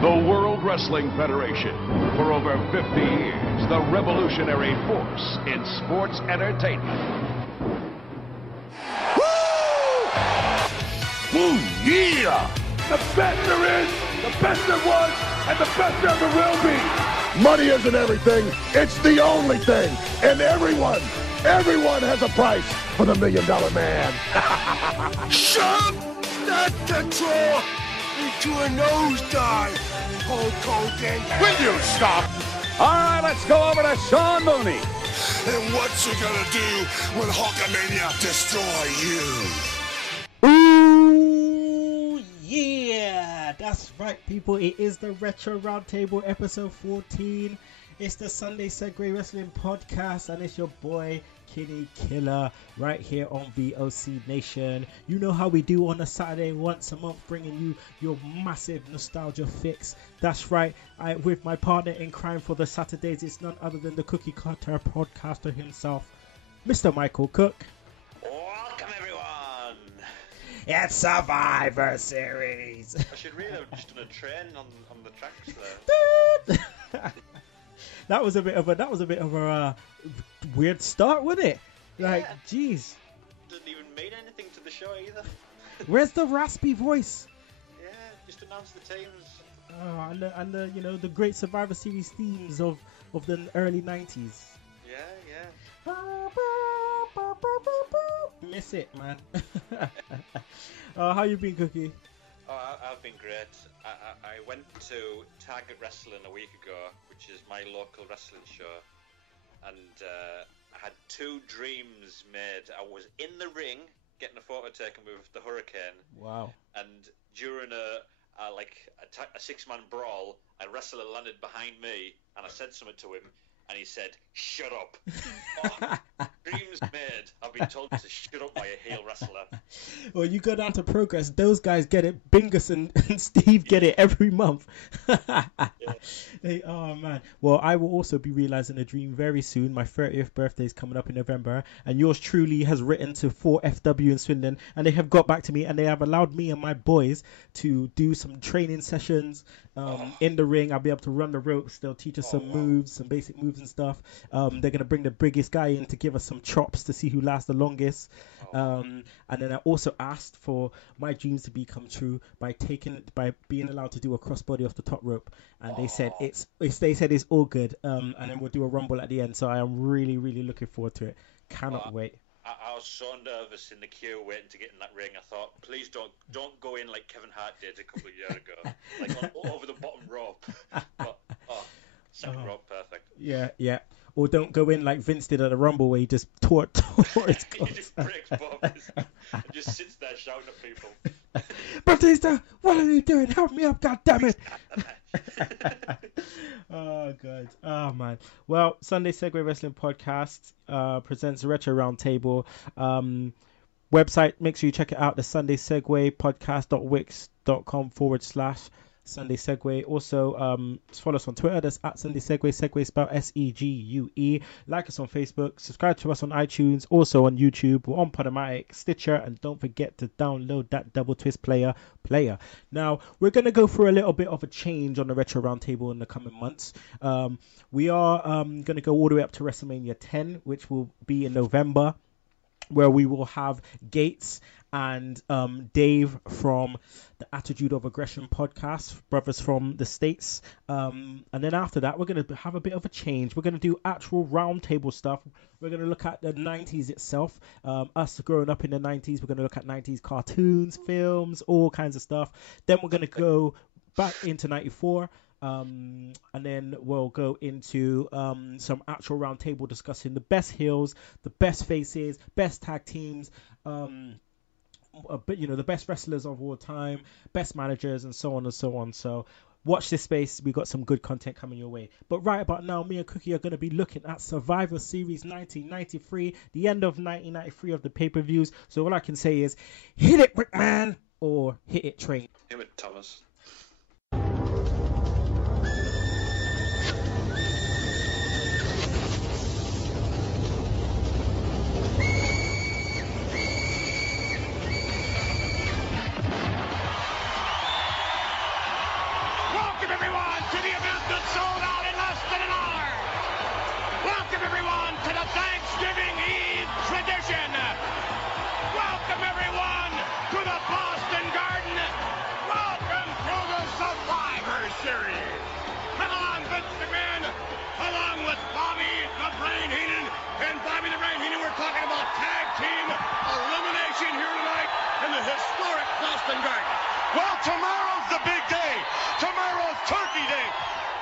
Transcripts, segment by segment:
The World Wrestling Federation. For over 50 years, the revolutionary force in sports entertainment. Woo! Yeah! The best there is, the best there was, and the best there ever will be. Money isn't everything, it's the only thing. And everyone has a price for the $1 Million Man. Shut that control into a nosedive, Hulk Hogan. Will you stop? All right, let's go over to Sean Mooney. And what's he gonna do when Hulkamania destroy you? Ooh, yeah, that's right, people. It is the Retro Roundtable episode 14. It's the Sunday Segue Wrestling Podcast, and it's your boy Kinny, Killa, right here on VOC Nation. You know how we do on a Saturday once a month, bringing you your massive nostalgia fix. That's right, with my partner in crime for the Saturdays, it's none other than the cookie cutter podcaster himself, Mr. Michael Cook. Welcome, everyone. It's Survivor Series. I should really have just done a train on the tracks there. That was a bit of a weird start, wasn't it? Like, jeez. Doesn't even mean anything to the show either. Where's the raspy voice? Yeah, just announce the teams. Oh, and the you know, the great Survivor Series themes of the early 90s. Yeah. Miss it, man. How you been, Cookie? Oh, I've been great. I went to Target Wrestling a week ago, which is my local wrestling show, and I had two dreams made. I was in the ring getting a photo taken with the Hurricane. Wow. And during a six-man brawl, a wrestler landed behind me, and I said something to him, and he said, "Shut up." Oh, dreams made. I've been told to shut up by a heel wrestler. Well, you go down to Progress, those guys get it. Bingus and Steve get it every month. Yeah. Hey, oh, man. Well, I will also be realizing a dream very soon. My 30th birthday is coming up in November, and yours truly has written to 4FW in Swindon, and they have got back to me, and they have allowed me and my boys to do some training sessions in the ring. I'll be able to run the ropes. They'll teach us some moves, some basic moves and stuff. They're going to bring the biggest guy in to give us some chops to see who lasts the longest. And then I also asked for my dreams to become true by being allowed to do a crossbody off the top rope, and they said it's all good. And then we'll do a rumble at the end. So I am really, really looking forward to it. Cannot wait. I was so nervous in the queue waiting to get in that ring. I thought, please don't go in like Kevin Hart did a couple of years ago, like over the bottom rope. But second rope, perfect. Yeah. Or don't go in like Vince did at the Rumble, where he just tore his He just breaks both and just sits there shouting at people. Batista, what are you doing? Help me up, goddammit! Oh, God. Oh, man. Well, Sunday Segue Wrestling Podcast presents a Retro Roundtable. Website, make sure you check it out, the Sunday Segue podcast.wix.com /Sunday Segue. Also, follow us on Twitter. That's at Sunday Segue. Segue spelled SEGUE. Like us on Facebook. Subscribe to us on iTunes. Also on YouTube. We're on Podomatic, Stitcher, and don't forget to download that Double Twist player. Now, we're going to go through a little bit of a change on the Retro Roundtable in the coming months. We are going to go all the way up to WrestleMania 10, which will be in November, where we will have Gates and Dave from the Attitude of Aggression podcast, brothers from the States. And then after that, we're going to have a bit of a change. We're going to do actual roundtable stuff. We're going to look at the 90s itself. Us growing up in the 90s, we're going to look at 90s cartoons, films, all kinds of stuff. Then we're going to go back into 94. And then we'll go into some actual roundtable discussing the best heels, the best faces, best tag teams, the best wrestlers of all time, best managers, and so on and so on. So watch this space. We got some good content coming your way. But right about now, me and Cookie are going to be looking at Survivor Series 1993, the end of 1993 of the pay-per-views. So all I can say is, hit it, McMahon, or hit it, Train. Hit it, Thomas. talking about tag team elimination here tonight in the historic Boston Garden. Well, tomorrow's the big day. Tomorrow's Turkey Day.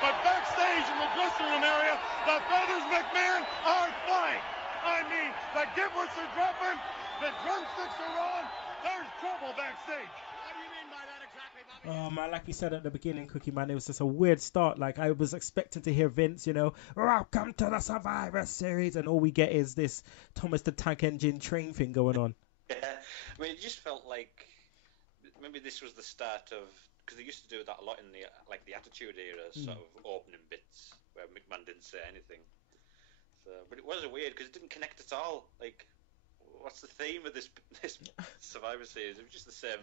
But backstage in the dressing room area, the Feathers McMahon are flying. I mean, the giblets are dropping, the drumsticks are on. There's trouble backstage. What do you mean by that exactly, Bobby? Oh man, like you said at the beginning, Cookie Man, it was just a weird start. Like I was expecting to hear Vince, welcome to the Survivor Series, and all we get is this Thomas the Tank Engine train thing going on. Yeah, I mean, it just felt like maybe this was the start of, because they used to do that a lot in the Attitude Era, sort of opening bits where McMahon didn't say anything. So, but it was weird because it didn't connect at all. Like, what's the theme of this Survivor Series? It was just the same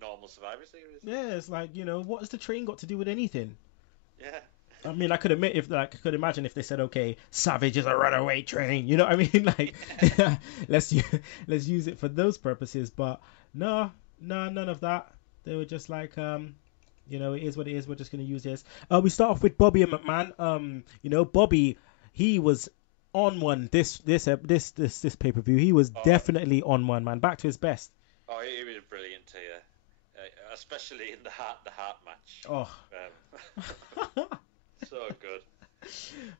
normal Survivor Series. Yeah, it's like, what has the train got to do with anything? Yeah. I mean, I could imagine if they said, okay, Savage is a runaway train, you know what I mean? Like, let's use it for those purposes. But no, none of that. They were just like, it is what it is. We're just gonna use this. We start off with Bobby and McMahon. Bobby, he was on one this pay-per-view. He was definitely on one, man. Back to his best. Oh, he was brilliant here, especially in the heart match. Oh. So good.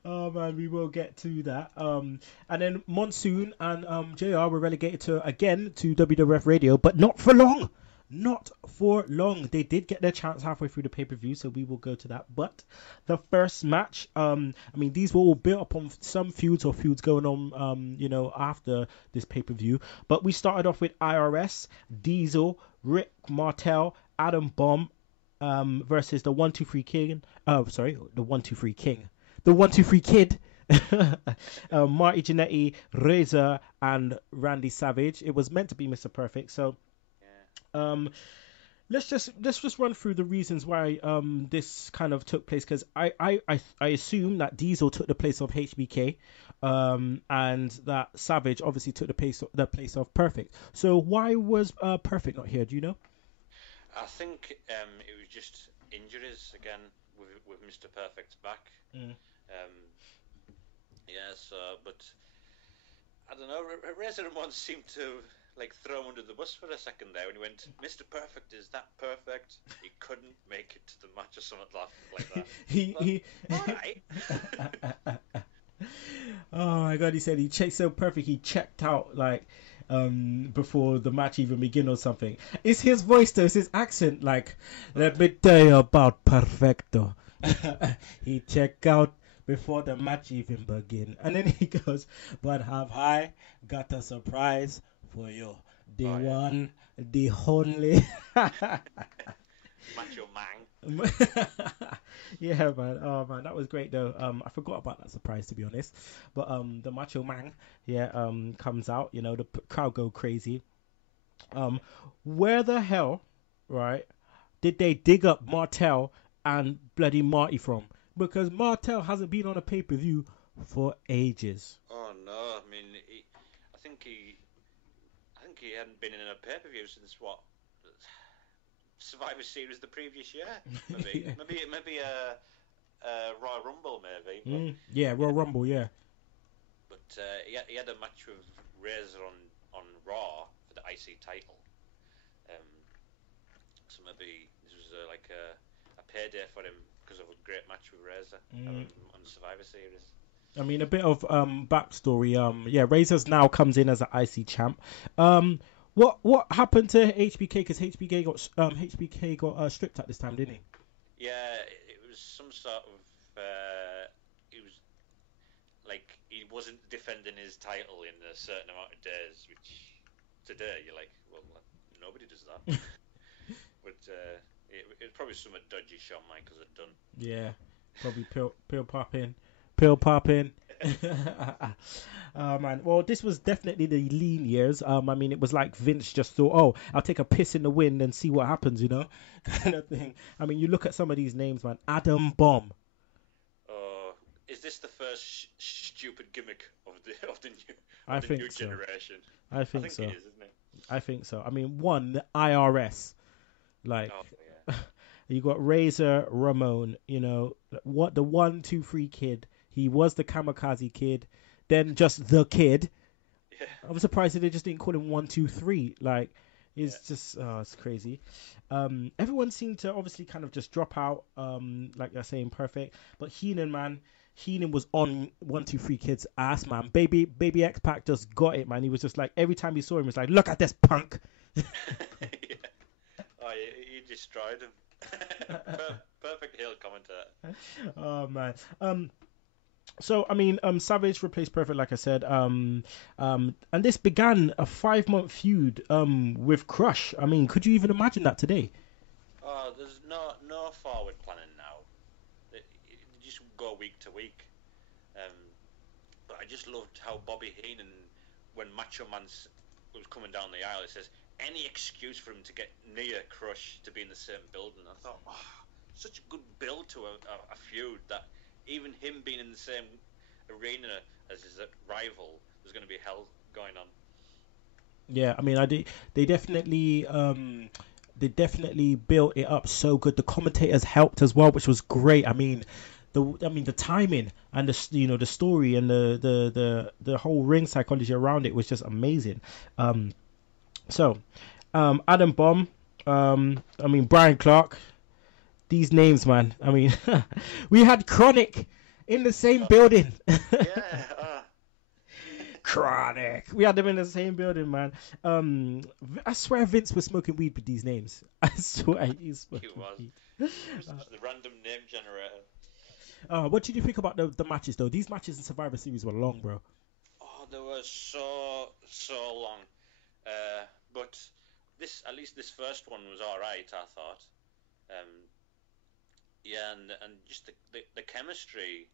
Oh man, we will get to that. And then Monsoon and JR were relegated to WWF Radio, but not for long. Not for long. They did get their chance halfway through the pay-per-view, so we will go to that. But the first match, these were all built upon some feuds going on, after this pay-per-view. But we started off with IRS, Diesel, Rick Martel, Adam Bomb, versus the 1-2-3 King. The 1-2-3 King. The 1-2-3 Kid. Marty Jannetty, Razor, and Randy Savage. It was meant to be Mr. Perfect, so. Let's just run through the reasons why this kind of took place, because I assume that Diesel took the place of HBK, and that Savage obviously took the place of Perfect. So why was Perfect not here? Do you know? I think it was just injuries again with Mr. Perfect's back. But I don't know. Razor Ramon seemed to throw him under the bus for a second there when he went, Mr. Perfect is that perfect? He couldn't make it to the match or something like that. All right. Oh my God, he said he checked so perfect he checked out before the match even began or something. It's his voice though, it's his accent, let me tell you about Perfecto. He checked out before the match even began. And then he goes, but have I got a surprise for you? The one, the only. Macho Man. Yeah, man. Oh man, that was great though. I forgot about that surprise, to be honest. But the Macho Man, comes out. The crowd go crazy. Where the hell, right, did they dig up Martel and bloody Marty from? Because Martel hasn't been on a pay-per-view for ages. Oh no, I mean, I think he hadn't been in a pay-per-view since Survivor Series the previous year, maybe. Yeah. maybe a Royal Rumble, maybe. Royal Rumble, yeah. But he had a match with Razor on Raw for the IC title. So maybe this was a payday for him because of a great match with Razor on Survivor Series. I mean, a bit of backstory. Razor's now comes in as an IC champ. What happened to HBK? Because HBK got stripped at this time, didn't he? Yeah, it was some sort of. He wasn't defending his title in a certain amount of days, which today you're like, well, nobody does that. But it was probably some dodgy Shawn Michaels had done. Yeah, probably pill popping. Oh man, well, this was definitely the lean years. It was like Vince just thought, oh, I'll take a piss in the wind and see what happens, kind of thing. I mean, you look at some of these names, man. Adam Bomb. Is this the first stupid gimmick of the new generation? I think so. It is, isn't it? I think so. I mean, the IRS, you got Razor Ramon, the 1-2-3 Kid. He was the Kamikaze Kid, then just the Kid, I'm surprised that they just didn't call him 1, 2, 3. Like, it's just, it's crazy. Everyone seemed to obviously kind of just drop out, like they're saying, perfect. But Heenan, man, Heenan was on 1, 2, 3 Kid's ass, man. Baby X-Pac just got it, man. He was just like, every time he saw him, he was like, look at this punk. Yeah. Oh, he destroyed him. Perfect heel commentator. Oh, man. So I mean, Savage replaced Perfect, like I said. And this began a 5-month feud with Crush. I mean, could you even imagine that today? Oh, there's no forward planning now. They just go week to week. But I just loved how Bobby Heenan, when Macho Man was coming down the aisle, he says any excuse for him to get near Crush to be in the same building. I thought, such a good build to a feud that even him being in the same arena as his rival, there's going to be hell going on. Yeah, I mean, they definitely built it up so good. The commentators helped as well, which was great. I mean, the timing and the story and the whole ring psychology around it was just amazing. So Adam Bomb, I mean Brian Clark, these names, man. I mean, we had Chronic in the same building. Yeah. Chronic. We had them in the same building, man. I swear Vince was smoking weed with these names. I swear he's smoking weed. He was the random name generator. What did you think about the matches, though? These matches in Survivor Series were long, bro. Oh, they were so long. But at least this first one was all right, I thought. Yeah, and just the chemistry,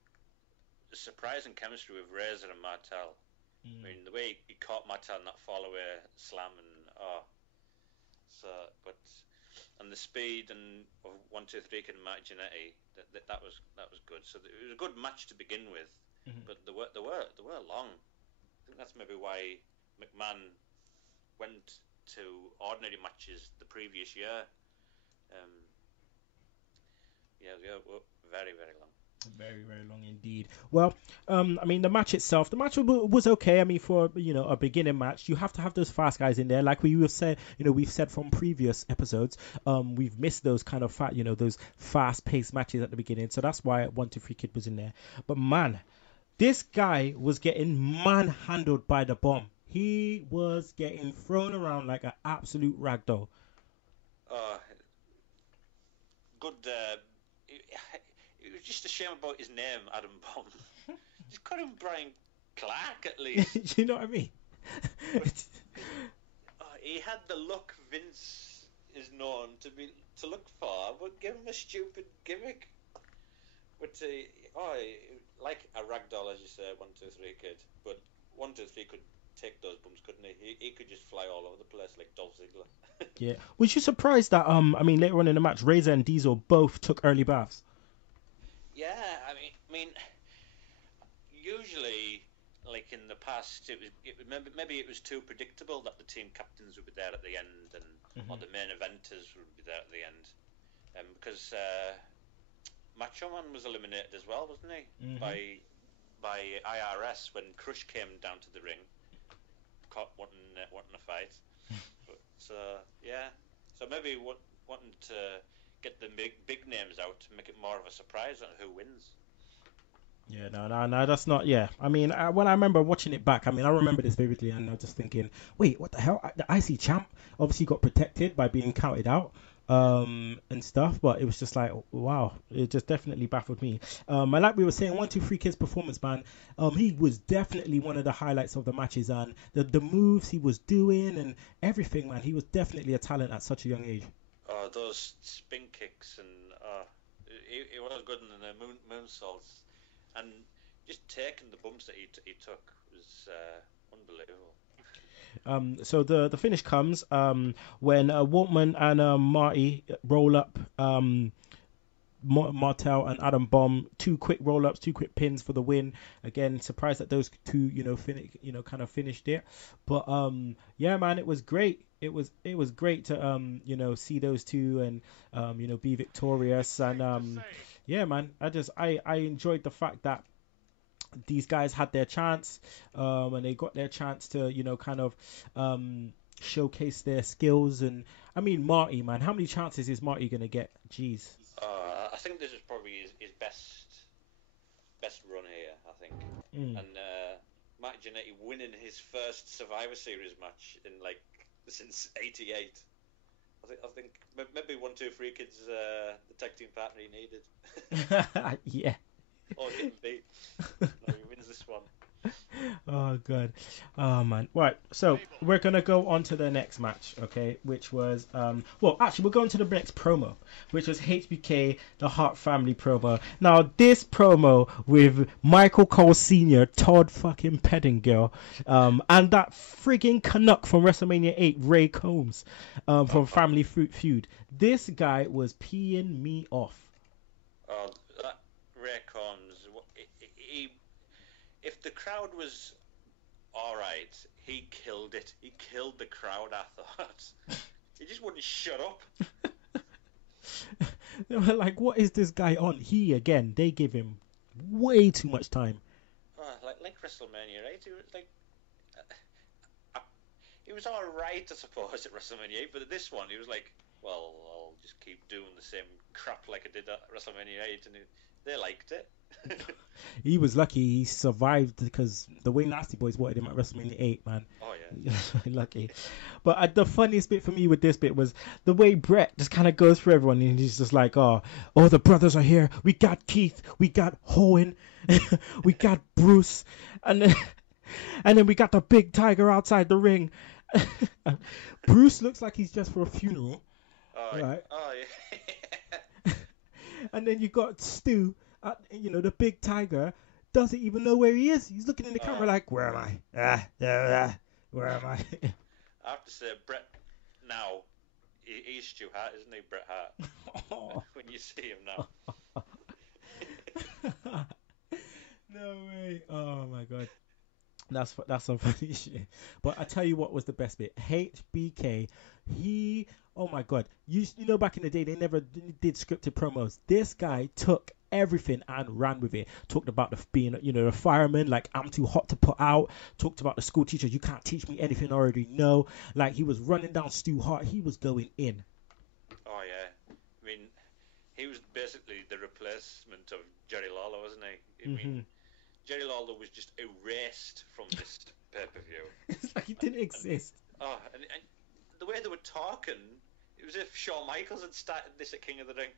the surprising chemistry with Razor and Martel. I mean, the way he caught Martel in that fall away slam and the speed and of 1, 2, 3 Kid and Matt Giannetti, that was good. So it was a good match to begin with, but they were long. I think that's maybe why McMahon went to ordinary matches the previous year. Yeah, very, very long. Very, very long indeed. Well, I mean, the match itself, was okay. I mean, for a beginning match, you have to have those fast guys in there. Like we've said from previous episodes, we've missed those kind of those fast-paced matches at the beginning. So that's why 1, 2, 3 Kid was in there. But man, this guy was getting manhandled by the Bomb. He was getting thrown around like an absolute ragdoll. Good. It was just a shame about his name, Adam Bomb. Just call him Brian Clark at least. You know what I mean? He had the look Vince is known to look for, but give him a stupid gimmick. But like a ragdoll, as you say, 1, 2, 3 Kid. But 1, 2, 3 could take those bumps, couldn't he? He could just fly all over the place like Dolph Ziggler. Yeah. Was you surprised that I mean later on in the match, Razor and Diesel both took early baths? Yeah, I mean, usually, like in the past, maybe it was too predictable that the team captains would be there at the end, or the main eventers would be there at the end, because Macho Man was eliminated as well, wasn't he? By IRS when Crush came down to the ring, caught wanting a fight. So maybe wanting to get the big names out to make it more of a surprise on who wins. Yeah, no, that's not. Yeah, I mean, when I remember watching it back, I mean, I remember this vividly, and I was just thinking, wait, what the hell? The IC champ obviously got protected by being counted out, and stuff, but it was just like, wow, it just definitely baffled me. And like we were saying, 1, 2, 3 Kid's performance, man, he was definitely one of the highlights of the matches, and the moves he was doing and everything, man, he was definitely a talent at such a young age. Oh, those spin kicks and he was good in the moonsaults, and just taking the bumps that he took was unbelievable. So the finish comes when Waltman and Marty roll up Martel and Adam Bomb, 2 quick roll-ups, 2 quick pins for the win. Again, surprised that those two kind of finished it. But yeah, man, it was great. It was great to see those two and be victorious. And yeah, man, I enjoyed the fact that these guys had their chance, and they got their chance to, kind of showcase their skills. And I mean, Marty, man, how many chances is Marty gonna get? Jeez. I think this is probably his best run here, I think. Mm. And Marty Jannetty winning his first Survivor Series match in since '88. I think maybe 1, 2, 3 kids the tag team partner he needed. Yeah. Or didn't beat. No, he wins this one. Oh god. Oh man. Right, so we're gonna go on to the next match, okay, which was actually we're going to the next promo, which was HBK, the Hart Family promo. Now this promo with Michael Cole Sr., Todd fucking Pettingill, and that frigging Canuck from WrestleMania 8, Ray Combs, from Family Feud. This guy was peeing me off. Oh, that Ray Combs, if the crowd was alright, he killed it. He killed the crowd, I thought. He just wouldn't shut up. They were like, what is this guy on? They give him way too much time. Like WrestleMania 8, he was he was alright, I suppose, at WrestleMania 8, but at this one, he was like, well, I'll just keep doing the same crap like I did at WrestleMania 8, and they liked it. He was lucky he survived, because the way Nasty Boys wanted him at WrestleMania 8, man. Oh, yeah. Lucky. But the funniest bit for me with this bit was the way Brett just kind of goes for everyone, and he's just like, oh, the brothers are here. We got Keith. We got Hohen. We got Bruce. And then we got the big tiger outside the ring. Bruce looks like he's just for a funeral. Oh, right? Oh, yeah. And then you got Stu. The big tiger doesn't even know where he is. He's looking in the camera like, where am I? Where am I? I have to say, Bret, now, he's Stu Hart, isn't he? Bret Hart. When you see him now. No way. Oh, my God. That's some funny shit. But I tell you what was the best bit. HBK, oh my God. You know, back in the day, they never did scripted promos. This guy took everything and ran with it. Talked about being, a fireman, like, I'm too hot to put out. Talked about the school teacher, you can't teach me anything I already know. Like, he was running down Stu Hart. He was going in. Oh, yeah. I mean, he was basically the replacement of Jerry Lawler, wasn't he? I mean, Jerry Lawler was just erased from this pay-per-view. It's like he didn't exist. Oh, and the way they were talking, it was as if Shawn Michaels had started this at King of the Ring.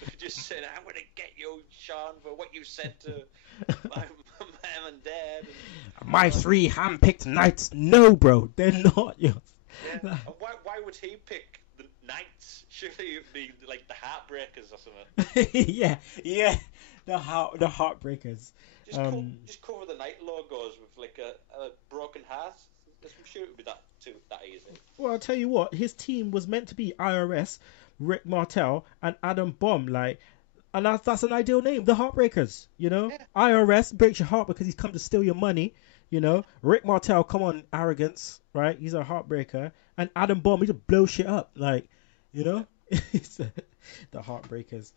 They were just saying, I'm going to get you, Shawn, for what you said to my mom and dad. And, my 3 hand-picked knights. No, bro, they're not yours. Yeah. Why would he pick the knights? Surely it would be like the Heartbreakers or something. yeah, the Heartbreakers. Just cover the night logos with like a broken heart. I'm sure it would be that easy. Well, I'll tell you what, his team was meant to be IRS, Rick Martel, and Adam Bomb, and that's an ideal name, the Heartbreakers, Yeah. IRS breaks your heart because he's come to steal your money, Rick Martel, come on, arrogance, right? He's a heartbreaker, and Adam Bomb, he just blows shit up, it's the Heartbreakers.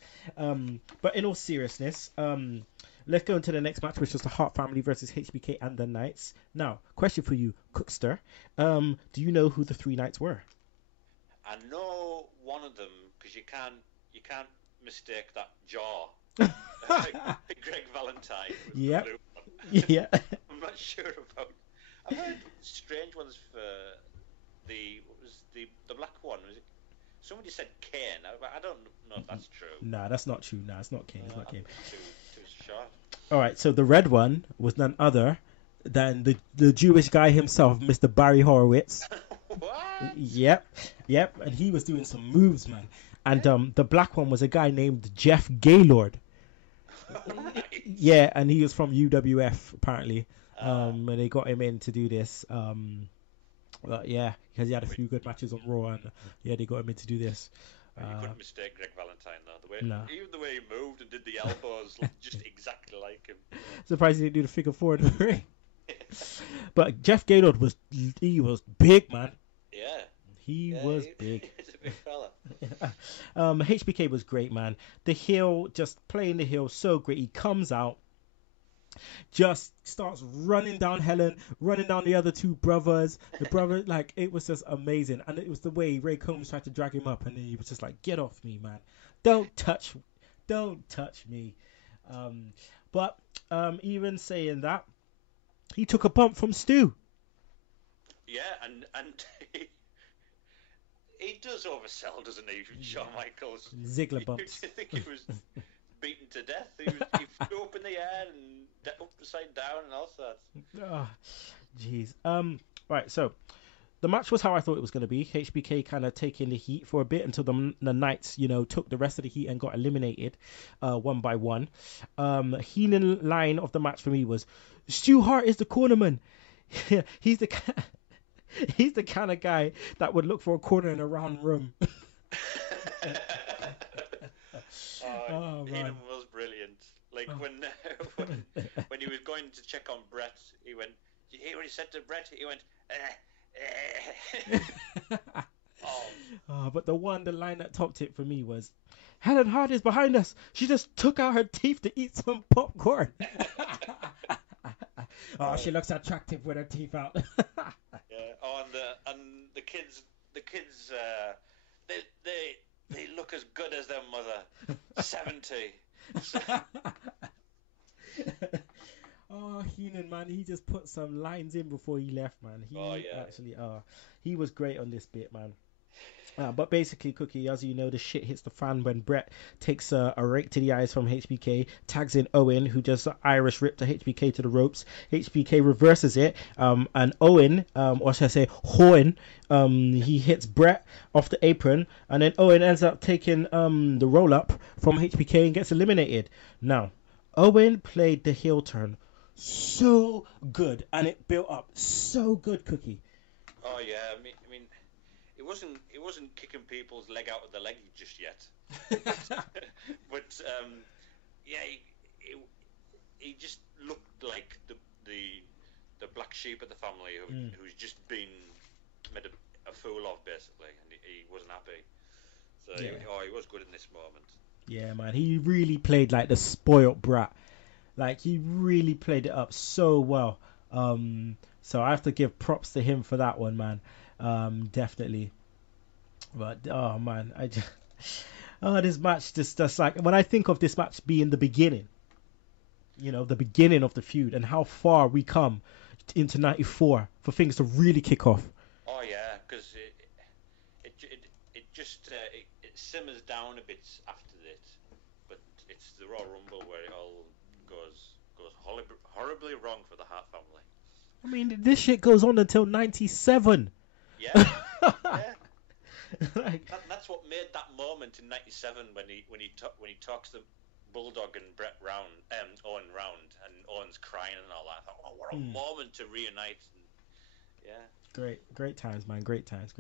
But in all seriousness, let's go into the next match, which was the Hart Family versus HBK and the Knights. Now, question for you, Cookster. Do you know who the 3 Knights were? I know one of them because you can't mistake that jaw. Greg Valentine. Yeah. Yeah. I'm not sure about. I've heard strange ones for the black one. Was it? Somebody said Kane. I don't know if that's true. Nah, that's not true. Nah, it's not Kane. It's not Kane. Too short. All right, so the red one was none other than the Jewish guy himself, Mr. Barry Horowitz. What? Yep, and he was doing some moves, man. And the black one was a guy named Jeff Gaylord. Nice. Yeah, and he was from UWF apparently. And they got him in to do this. But yeah, because he had a few good matches on Raw, and yeah, they got him in to do this. You couldn't mistake Greg Valentine though. Even the way he moved and did the elbows, just exactly like him. Surprised he didn't do the figure 4 in the ring. But Jeff Gaylord was big, man. Yeah. He was big. He's a big fella. HBK was great, man. The heel, just playing the heel so great. He comes out, just starts running down Helen, running down the other two brothers. The brother, like, it was just amazing. And it was the way Ray Combs tried to drag him up, and then he was just like, get off me, man. Don't touch me. But even saying that, he took a bump from Stu. Yeah, and he does oversell, doesn't he, Shawn Michaels? Ziggler bumps. I think he was beaten to death. He flew up in the air and upside down and all sorts. Oh, jeez. Right, so the match was how I thought it was going to be. HBK kind of taking the heat for a bit until the Knights, took the rest of the heat and got eliminated one by one. Heenan line of the match for me was, Stu Hart is the cornerman. He's the kind of guy that would look for a corner in a round room. Heenan was brilliant. Like when he was going to check on Brett, he went, did you hear what he said to Brett? He went, but the line that topped it for me was, Helen Hart is behind us. She just took out her teeth to eat some popcorn. She looks attractive with her teeth out. And the kids, they look as good as their mother. 70. Heenan, man, he just put some lines in before he left, man. He was great on this bit, man. But basically, Cookie, as you know, the shit hits the fan when Brett takes a rake to the eyes from HBK, tags in Owen, who just Irish ripped the HBK to the ropes. HBK reverses it, and Owen, or should I say Hohen, he hits Brett off the apron, and then Owen ends up taking the roll up from HBK and gets eliminated. Now, Owen played the heel turn so good, and it built up so good, Cookie. Oh yeah, I mean, it wasn't kicking people's leg out of the leg just yet, but he just looked like the black sheep of the family who's just been made a fool of, basically, and he wasn't happy. So he was good in this moment. Yeah, man, he really played like the spoiled brat. Like, he really played it up so well. So I have to give props to him for that one, man. Definitely. But man, this match just like, when I think of this match being the beginning, the beginning of the feud, and how far we come into '94 for things to really kick off. Oh yeah, because it just simmers down a bit after it, but it's the Royal Rumble where it all goes horribly wrong for the Hart family. I mean, this shit goes on until '97. Yeah. That's what made that moment in '97 when he talks to Bulldog and Owen round, and Owen's crying and all that. I thought, what a moment to reunite. And, Great times, man. Great times.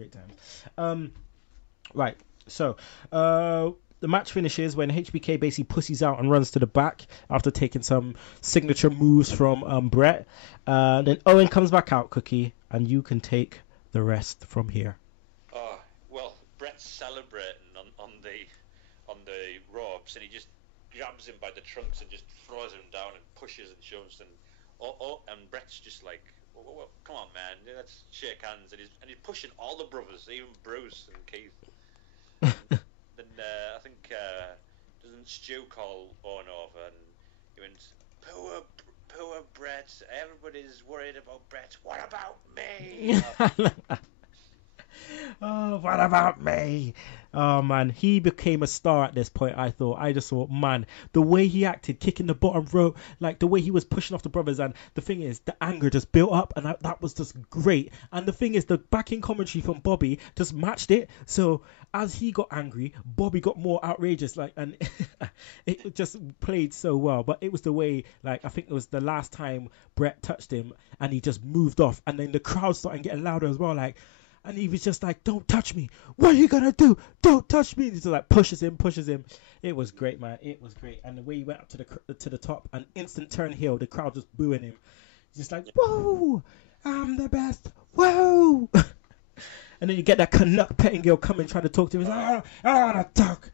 Right. So, the match finishes when HBK basically pussies out and runs to the back after taking some signature moves from Brett. Then Owen comes back out, Cookie, and you can take the rest from here. Oh, well, Brett's celebrating on the ropes, and he just grabs him by the trunks and just throws him down and pushes and shoves, and Brett's just like, well, come on, man, let's shake hands, and he's pushing all the brothers, even Bruce and Keith. Then I think doesn't Stu call Owen over, and he went, poor Brett, everybody's worried about Brett, what about me? Oh, what about me? Oh, man, he became a star at this point, I just thought, man, the way he acted, kicking the bottom rope, like the way he was pushing off the brothers, and the thing is, the anger just built up, and that was just great. And the thing is, the backing commentary from Bobby just matched it, so as he got angry, Bobby got more outrageous, like, and it just played so well. But it was the way, like, I think it was the last time Brett touched him, and he just moved off, and then the crowd started getting louder as well, like, and he was just like, don't touch me. What are you going to do? Don't touch me. He just like pushes him. It was great, man. It was great. And the way he went up to the top, an instant turn heel, the crowd just booing him. Just like, whoa, I'm the best. Whoa. And then you get that Canuck Pettingill coming, trying to talk to him. He's like, I don't want to talk.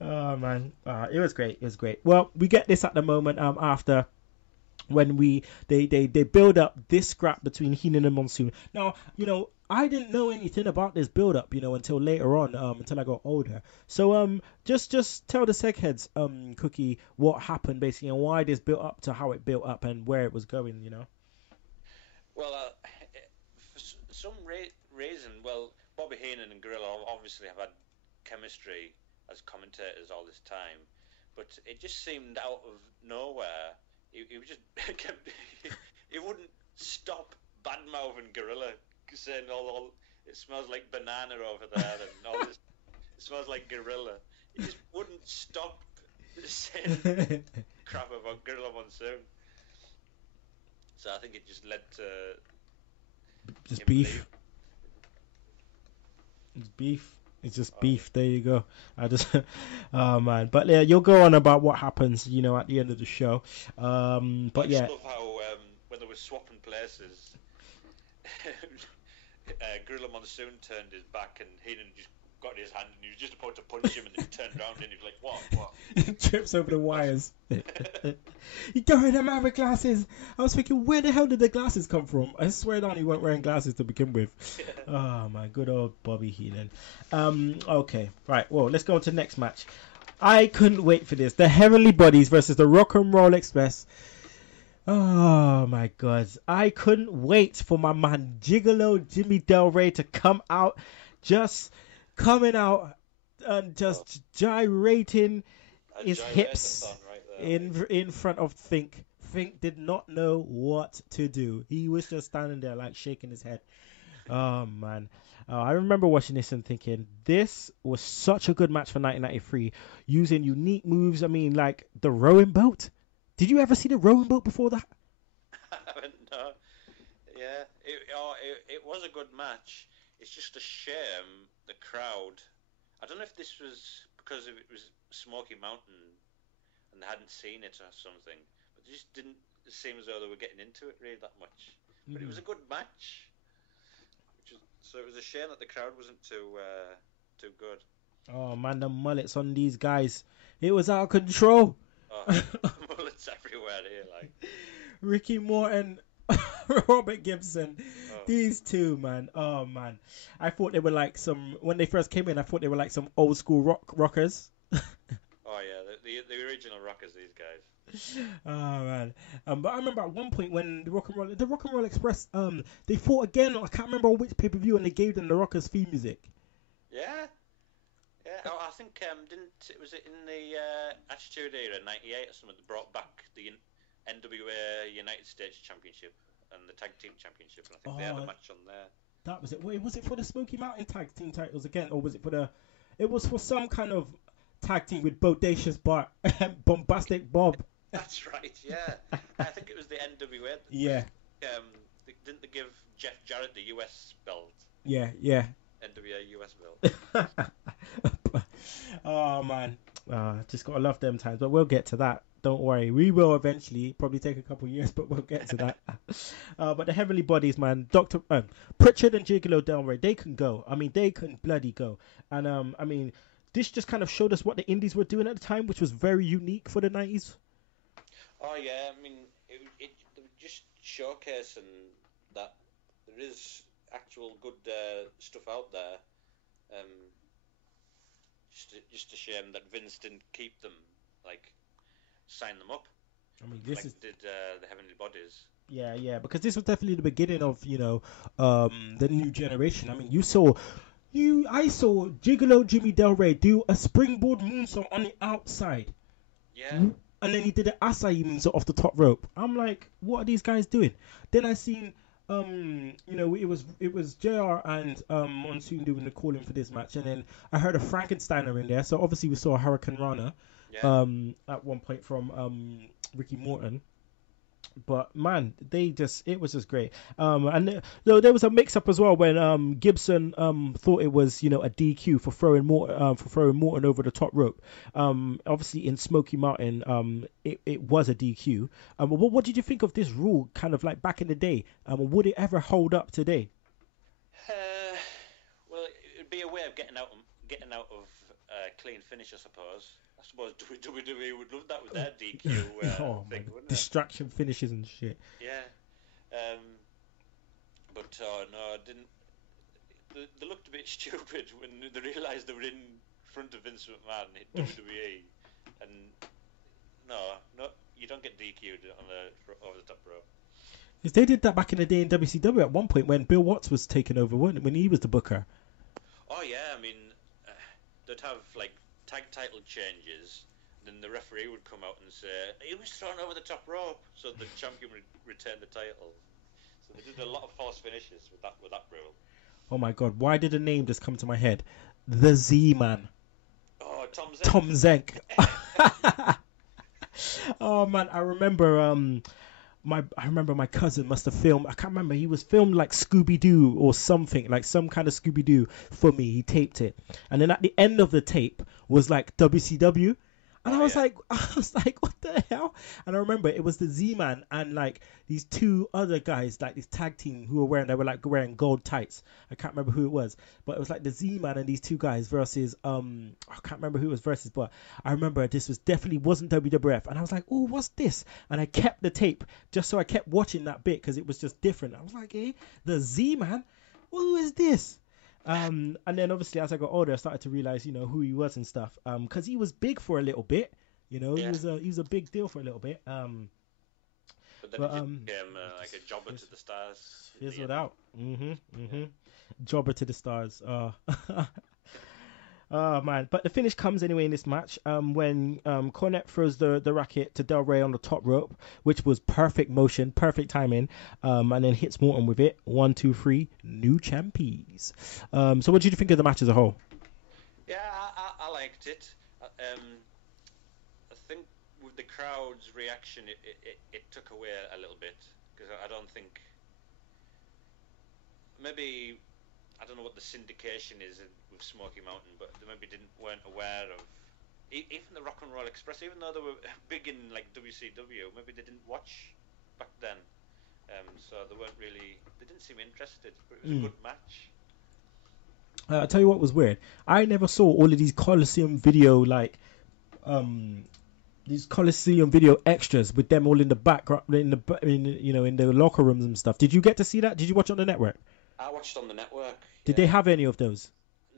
Oh, man, it was great. It was great. Well, we get this at the moment. After when they build up this scrap between Heenan and Monsoon. Now, I didn't know anything about this build up, until later on, until I got older. So just tell the segheads, Cookie, what happened basically and why this built up to how it built up and where it was going. Well, for some reason, Bobby Heenan and Gorilla obviously have had chemistry as commentators all this time, but it just seemed out of nowhere. He was just he wouldn't stop badmouthing Gorilla, saying all it smells like banana over there and all this. It smells like Gorilla. He just wouldn't stop saying crap about Gorilla Monsoon. So I think it just led to just beef. It's beef. It's just beef. There you go. Oh man. But yeah, you'll go on about what happens, at the end of the show. But yeah. I just love how when they were swapping places, Gorilla Monsoon turned his back and Heenan just got in his hand and he was just about to punch him and then he turned around and he was like, what? He trips over the wires. You don't have them with glasses. I was thinking, where the hell did the glasses come from? I swear down he weren't wearing glasses to begin with. Oh my good old Bobby Heenan. Okay, right, well, let's go on to the next match. I couldn't wait for this. The Heavenly Bodies versus the Rock and Roll Express. Oh my god. I couldn't wait for my man Gigolo Jimmy Del Rey to come out. Just coming out and just gyrating his hips in front of Fink. Fink did not know what to do. He was just standing there like shaking his head. Oh man. I remember watching this and thinking this was such a good match for 1993, using unique moves. I mean, like the rowing boat. Did you ever see the rowing boat before that? I haven't, no. Yeah, it was a good match. It's just a shame the crowd. I don't know if this was because it was Smoky Mountain and they hadn't seen it or something, but it just didn't seem as though they were getting into it really that much. But it was a good match. So it was a shame that the crowd wasn't too good. Oh man, the mullets on these guys. It was out of control. Oh, mullets everywhere here, like Ricky Morton, Robert Gibson. These two, man. Oh man, I thought they were like when they first came in. I thought they were like some old school rockers. Oh yeah, the original rockers. These guys. Oh man. But I remember at one point when the Rock and Roll Express, they fought again. I can't remember on which pay per view, and they gave them the Rockers theme music. Yeah. Yeah. Oh, I think was it in the Attitude Era '98 or something that brought back the NWA United States Championship and the Tag Team Championship, and I think they had a match on there. That was it. Wait, was it for the Smoky Mountain Tag Team titles again, or was it for the? It was for some kind of tag team with Bodacious Bart and Bombastic Bob. That's right. Yeah, I think it was the NWA. Yeah. Didn't they give Jeff Jarrett the US belt? Yeah. NWA US belt. Oh man, just gotta love them times. But we'll get to that. Don't worry, we will eventually. Probably take a couple years, but we'll get to that. But the Heavenly Bodies, man, Dr. Pritchard and Gigolo Del Rey, they can go. I mean, they can bloody go. And I mean, this just kind of showed us what the indies were doing at the time, which was very unique for the 90s. Oh yeah, I mean, it just showcasing that there is actual good stuff out there. Just a shame that Vince didn't keep them, like sign them up. I mean, did the Heavenly Bodies. Yeah, because this was definitely the beginning of the new generation. I mean, I saw Gigolo Jimmy Del Rey do a springboard moonsault on the outside. Yeah. And then he did an acai moonsault off the top rope. I'm like, what are these guys doing? Then I seen, it was JR and Monsoon doing the calling for this match, and then I heard a Frankensteiner in there. So obviously we saw a Hurricane Rana, at one point from Ricky Morton. But man, it was just great. And there was a mix-up as well when Gibson thought it was a DQ for throwing Morton over the top rope. Obviously in Smoky Mountain, it was a DQ. What did you think of this rule, kind of like back in the day? Would it ever hold up today? Well, it'd be a way of getting getting out of clean finish, I suppose. I suppose WWE would love that with their DQ thing, wouldn't it? Distraction finishes and shit. Yeah. But no, didn't. They looked a bit stupid when they realised they were in front of Vince McMahon in WWE, and no, you don't get DQ'd on the over the top rope. Because they did that back in the day in WCW at one point when Bill Watts was taking over, when he was the booker. Oh yeah, I mean, they'd have like tag title changes, then the referee would come out and say he was thrown over the top rope, so the champion would retain the title. So they did a lot of false finishes with that rule. Oh my god, why did a name just come to my head? The Z-Man. Oh, Tom Zenk. Tom Zenk. Oh man, I remember my cousin must have filmed, I can't remember, he was filmed like Scooby-Doo or something, like some kind of Scooby-Doo for me. He taped it. And then at the end of the tape was like WCW. And I was like, what the hell? And I remember it was the Z-Man and like these two other guys, like this tag team who were wearing gold tights. I can't remember who it was, but it was like the Z-Man and these two guys versus, I can't remember who it was versus, but I remember this was definitely wasn't WWF. And I was like, oh, what's this? And I kept the tape just so I kept watching that bit because it was just different. I was like, hey, the Z-Man? Who is this? And then obviously as I got older, I started to realize, who he was and stuff. Because he was big for a little bit, he was a big deal for a little bit. But then he became like a jobber to the stars. Fizzled out. Jobber to the stars. Oh man, but the finish comes anyway in this match when Cornette throws the racket to Del Rey on the top rope, which was perfect motion, perfect timing, and then hits Morton with it. 1, 2, 3, new champions. So what did you think of the match as a whole? Yeah, I liked it. I think with the crowd's reaction, it took away a little bit, because I don't think, maybe, I don't know what the syndication is with Smoky Mountain, but they maybe weren't aware of, even the Rock and Roll Express, even though they were big in like WCW, maybe they didn't watch back then, so they didn't seem interested, but it was a good match. I'll tell you what was weird. I never saw all of these Coliseum video extras with them all in the background, in the locker rooms and stuff. Did you get to see that? Did you watch it on the network? I watched on the network. Did they have any of those?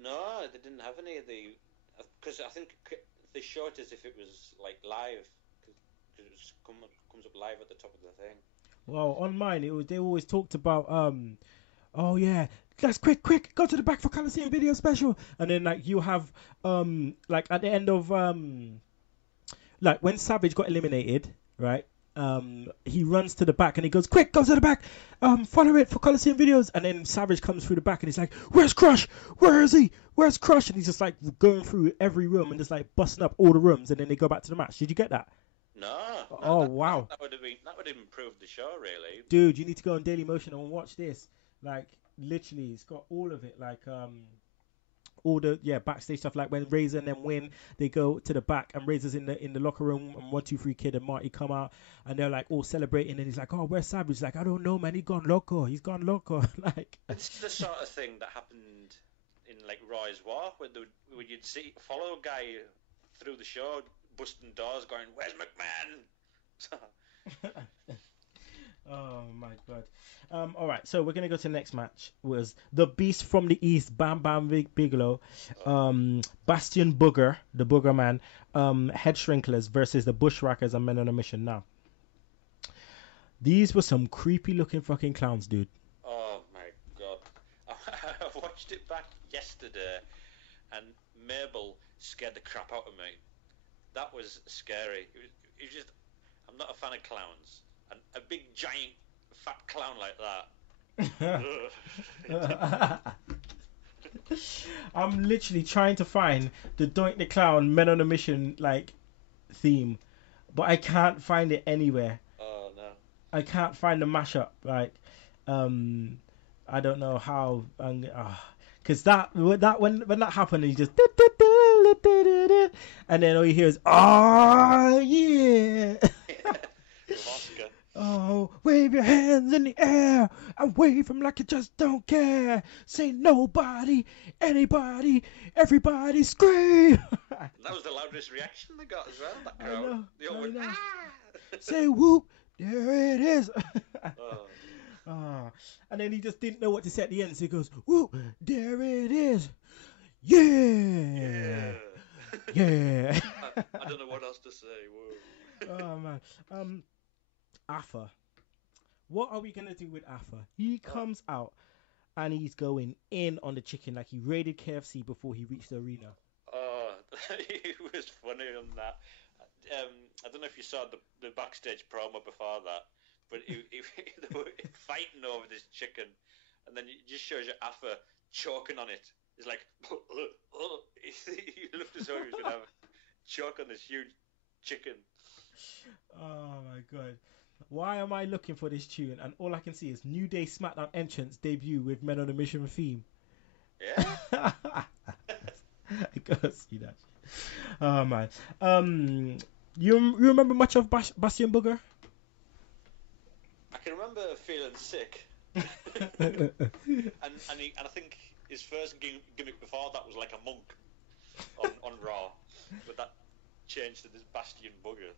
No, they didn't have any of the, because I think they showed it as if it was like live, because it comes up live at the top of the thing. Well, on mine, they always talked about, oh yeah, guys, quick, go to the back for Coliseum video special, and then like you have, like at the end of, like when Savage got eliminated, right? He runs to the back and he goes, quick, go to the back, follow it for Coliseum videos. And then Savage comes through the back and he's like, where's Crush? Where is he? Where's Crush? And he's just like going through every room and just like busting up all the rooms, and then they go back to the match. Did you get that? No. Wow. That would have improved the show, really. Dude, you need to go on Dailymotion and watch this. Like literally, it's got all of it. Like all the backstage stuff, like when Razor and them win, they go to the back and Razor's in the locker room, and 1, 2, 3 Kid and Marty come out and they're like all celebrating, and he's like, oh, where's Savage? Like, I don't know, man, he's gone loco. Like, it's the sort of thing that happened in like Raw's War, where you'd follow a guy through the show busting doors going, where's McMahon? Oh my god. All right, so we're gonna go to the next match. Was the Beast from the East, Bam Bam Bigelow, Bastion Booger, the Booger Man, Head Shrinklers versus the Bushwhackers and Men on a Mission. Now, these were some creepy looking fucking clowns, dude. Oh my god, I watched it back yesterday, and Mabel scared the crap out of me. That was scary. It was just, I'm not a fan of clowns. And a big, giant, fat clown like that. I'm literally trying to find the Doink the Clown Men on a Mission like theme, but I can't find it anywhere. Oh no. I can't find the mashup. Like, I don't know how. Because when that happened, he just and then all you hear is, oh yeah. Oscar. Oh, wave your hands in the air and wave them like you just don't care. Say nobody, anybody, everybody scream. That was the loudest reaction they got as well. That crowd. I know. They all went, ah! Say whoop, there it is. Oh. And then he just didn't know what to say at the end, so he goes, whoop, there it is. Yeah. Yeah. I don't know what else to say. Whoa. Oh man. Afa. What are we gonna do with Afa? He comes out and he's going in on the chicken like he raided KFC before he reached the arena. Oh, he was funny on that. I don't know if you saw the backstage promo before that, but they were fighting over this chicken, and then it just shows you Afa choking on it. He's like, he looked as though he was going to have a choke on this huge chicken. Oh my god. Why am I looking for this tune? And all I can see is New Day SmackDown entrance debut with Men on a Mission theme. Yeah. I gotta see that. Oh man. You remember much of Bastion Booger? I can remember feeling sick. and I think his first gimmick before that was like a monk on Raw, but that changed to this Bastion Booger.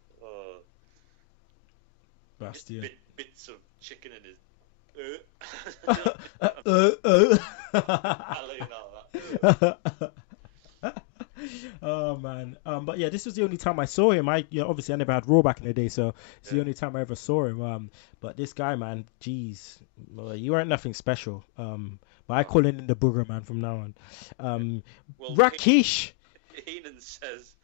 Bastion. Just bits of chicken in his. Oh man. But yeah, this was the only time I saw him. Obviously I never had Raw back in the day, so it's the only time I ever saw him. But this guy, man, jeez, you aren't nothing special. But I call him the Booger Man from now on. Well, Rakish. Heenan says,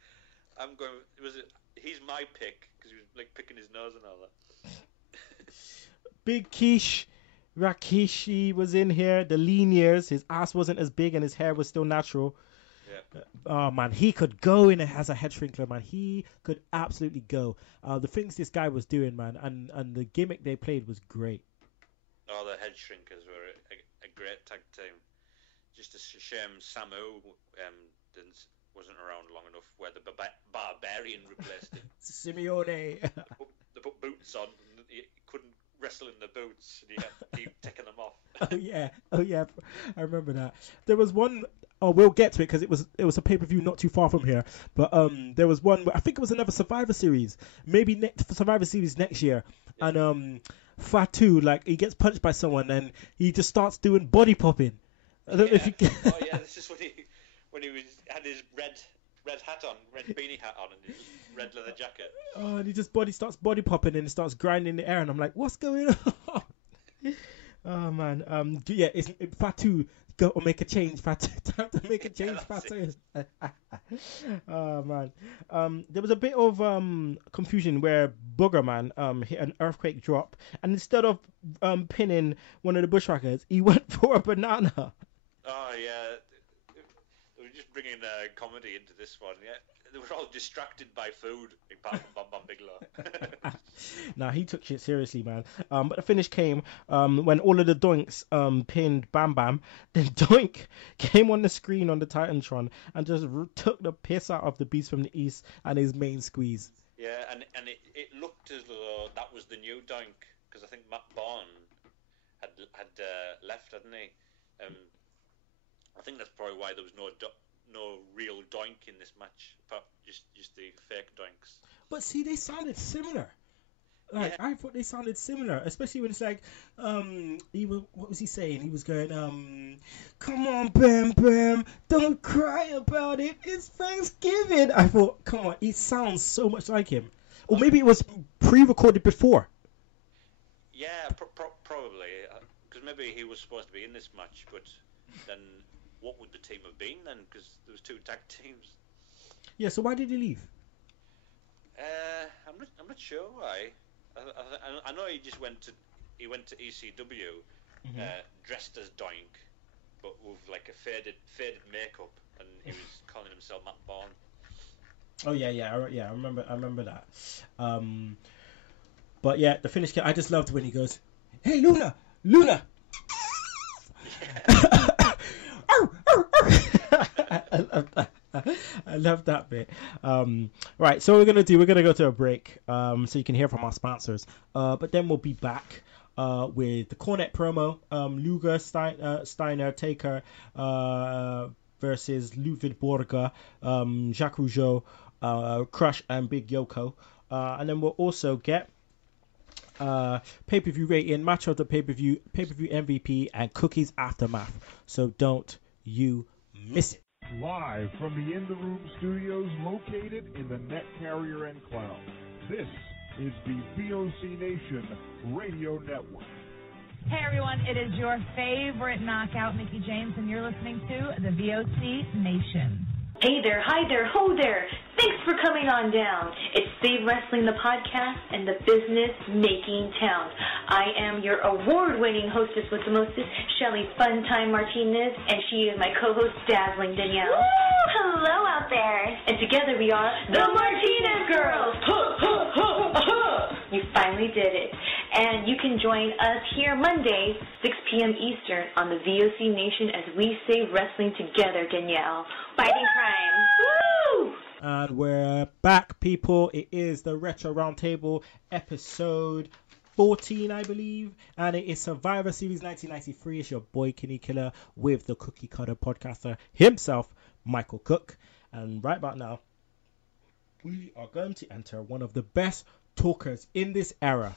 he's my pick because he was like picking his nose and all that. Big Quiche. Rakishi was in here. The lean years, his ass wasn't as big and his hair was still natural. Yeah. Oh man, he could go in as a head shrinkler, man. He could absolutely go. The things this guy was doing, man, and the gimmick they played was great. Oh, the head shrinkers were a great tag team. Just a shame Samu wasn't around long enough where the Barbarian replaced him. Simeone. They put boots on and he couldn't wrestle in the boots and he had to keep taking them off. Oh yeah, I remember that. There was one. Oh, we'll get to it because it was a pay-per-view not too far from here. But there was one. I think it was another Survivor Series, maybe Survivor Series next year. Yeah. And Fatu, like, he gets punched by someone and he just starts doing body popping. I don't know if you. Oh yeah, this is when he had his red hat on, red beanie hat on, and his red leather jacket. Oh, and he just starts body popping and it starts grinding the air, and I'm like, what's going on? Oh man, yeah, it's Fatu. Go or make a change, Fatu. Time to make a change, Fatu. Oh man, there was a bit of confusion where Booger Man hit an earthquake drop, and instead of pinning one of the Bushwhackers, he went for a banana. Oh yeah, they were just bringing comedy into this one. Yeah, they were all distracted by food, apart from Bam Bam Bigelow. Nah, he took shit seriously, man. But the finish came when all of the Doinks pinned Bam Bam. Then Doink came on the screen on the Titantron and just took the piss out of the Beast from the East and his main squeeze. Yeah, and it looked as though that was the new Doink, because I think Matt Bourne had left, hadn't he? I think that's probably why there was no real Doink in this match, but just the fake Doinks. But see, they sounded similar. Like, yeah. I thought they sounded similar, especially when it's like, what was he saying? He was going, come on, Bam Bam, don't cry about it. It's Thanksgiving. I thought, come on, he sounds so much like him. Or maybe it was pre-recorded before. Yeah, probably, because maybe he was supposed to be in this match, but then what would the team have been then? Because there was two tag teams. Yeah, so why did he leave? I'm not sure why. I know he just went to ECW, dressed as Doink, but with like a faded makeup, and he was calling himself Matt Bourne. Oh yeah, I remember that. But yeah, the finish. I just loved when he goes, "Hey Luna." I love that. I love that bit. Right, so we're gonna go to a break, so you can hear from our sponsors. But then we'll be back with the Cornet promo. Luger, Steiner, Taker versus Ludwig Borga, Jacques Rougeau, Crush, and Big Yoko. And then we'll also get pay-per-view rating, match of the pay-per-view MVP, and Cookies Aftermath. So don't you miss it. Live from the In the Room studios located in the Net Carrier Enclave, this is the VOC Nation Radio Network. Hey everyone, it is your favorite knockout, Mickie James, and you're listening to the VOC Nation. Hey there, hi there, ho there. Thanks for coming on down. It's Save Wrestling, the podcast, and the business-making town. I am your award-winning hostess with the mostest, Shelly Funtime Martinez, and she is my co-host, Dazzling Danielle. Woo! Hello out there. And together we are the Martinez Girls. You finally did it. And you can join us here Monday, 6 p.m. Eastern on the VOC Nation as we save wrestling together, Danielle. Fighting crime. Woo! And we're back, people. It is the Retro Roundtable episode 14, I believe. And it is Survivor Series 1993. It's your boy, Kinny Killa, with the cookie cutter podcaster himself, Michael Cook. And right about now, we are going to enter one of the best talkers in this era.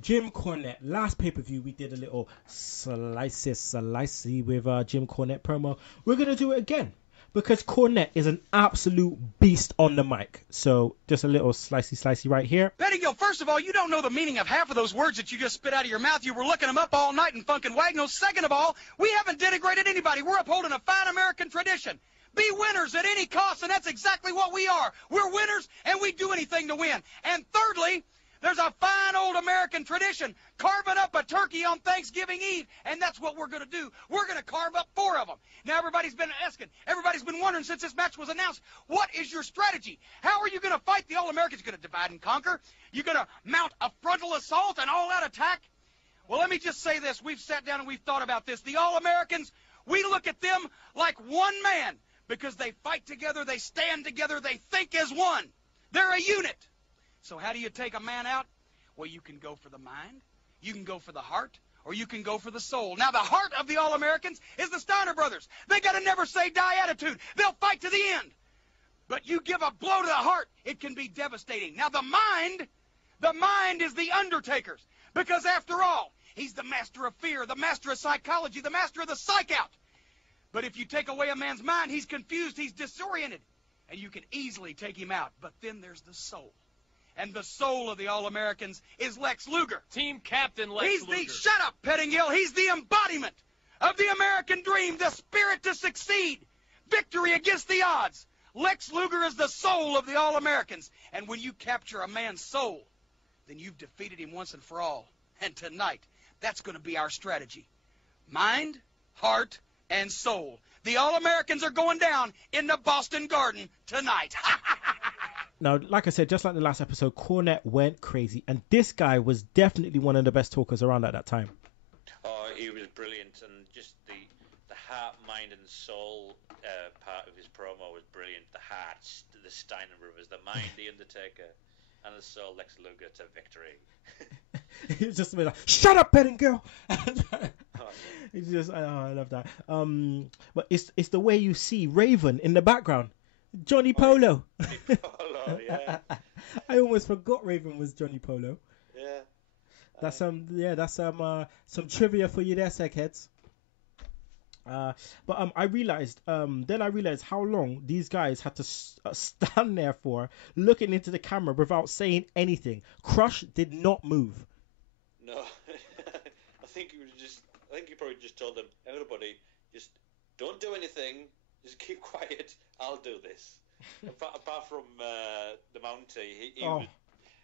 Jim Cornette. Last pay-per-view, we did a little slicey with Jim Cornette promo. We're going to do it again because Cornette is an absolute beast on the mic. So just a little slicey right here. Pettingill, first of all, you don't know the meaning of half of those words that you just spit out of your mouth. You were looking them up all night in Funkin' Wagnalls. Second of all, we haven't denigrated anybody. We're upholding a fine American tradition. Be winners at any cost, and that's exactly what we are. We're winners, and we do anything to win. And thirdly, there's a fine old American tradition, carving up a turkey on Thanksgiving Eve, and that's what we're going to do. We're going to carve up 4 of them. Now, everybody's been asking, everybody's been wondering since this match was announced, what is your strategy? How are you going to fight the All-Americans? You're going to divide and conquer? You're going to mount a frontal assault, an all-out attack? Well, let me just say this. We've sat down and we've thought about this. The All-Americans, we look at them like one man because they fight together, they stand together, they think as one. They're a unit. So how do you take a man out? Well, you can go for the mind, you can go for the heart, or you can go for the soul. Now, the heart of the All-Americans is the Steiner brothers. They got a never-say-die attitude. They'll fight to the end. But you give a blow to the heart, it can be devastating. Now, the mind is the Undertaker's. Because, after all, he's the master of fear, the master of psychology, the master of the psych-out. But if you take away a man's mind, he's confused, he's disoriented, and you can easily take him out. But then there's the soul. And the soul of the All-Americans is Lex Luger. Team captain Lex Luger. Shut up, Pettingill. He's the embodiment of the American dream, the spirit to succeed, victory against the odds. Lex Luger is the soul of the All-Americans. And when you capture a man's soul, then you've defeated him once and for all. And tonight, that's going to be our strategy. Mind, heart, and soul. The All-Americans are going down in the Boston Garden tonight. Now, like I said, just like the last episode, Cornette went crazy. And this guy was definitely one of the best talkers around at that time. Oh, he was brilliant. And just the heart, mind, and soul part of his promo was brilliant. The heart, the Steiner brothers, the mind, the Undertaker, and the soul, Lex Luger to victory. He was just like, shut up, Pettingill! It's just, I love that. But it's the way you see Raven in the background. Johnny Polo. Johnny Polo, yeah. I almost forgot Raven was Johnny Polo. Yeah. That's some trivia for you there, Segheads. But I realized how long these guys had to stand there for, looking into the camera without saying anything. Crush did not move. No, I think he probably just told them, everybody, just don't do anything, just keep quiet. I'll do this. apart from the Mountie,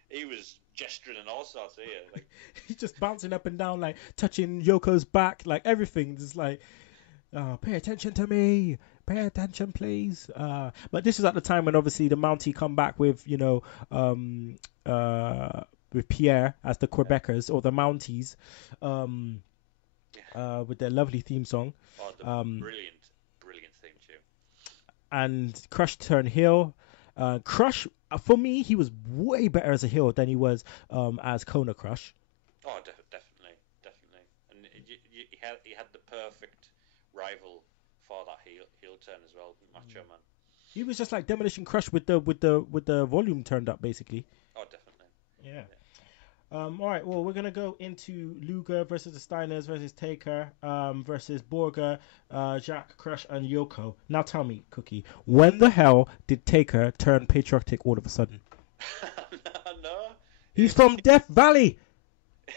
he was gesturing and all sorts here. Like he's just bouncing up and down, like touching Yoko's back, like everything. Just like, pay attention to me. Pay attention, please. But this is at the time when obviously the Mountie come back with, with Pierre as the Quebecers or the Mounties, with their lovely theme song. Oh, the brilliant theme tune. and Crush turned heel. Crush, for me, he was way better as a heel than he was as Kona Crush. Oh, definitely. And he had the perfect rival for that heel turn as well, Macho Man. He was just like Demolition Crush with the volume turned up, basically. Oh, definitely. Yeah. All right. Well, we're gonna go into Luger versus the Steiners versus Taker versus Borger, Jack, Crush, and Yoko. Now tell me, Cookie, when the hell did Taker turn patriotic all of a sudden? No. He's from Death Valley. I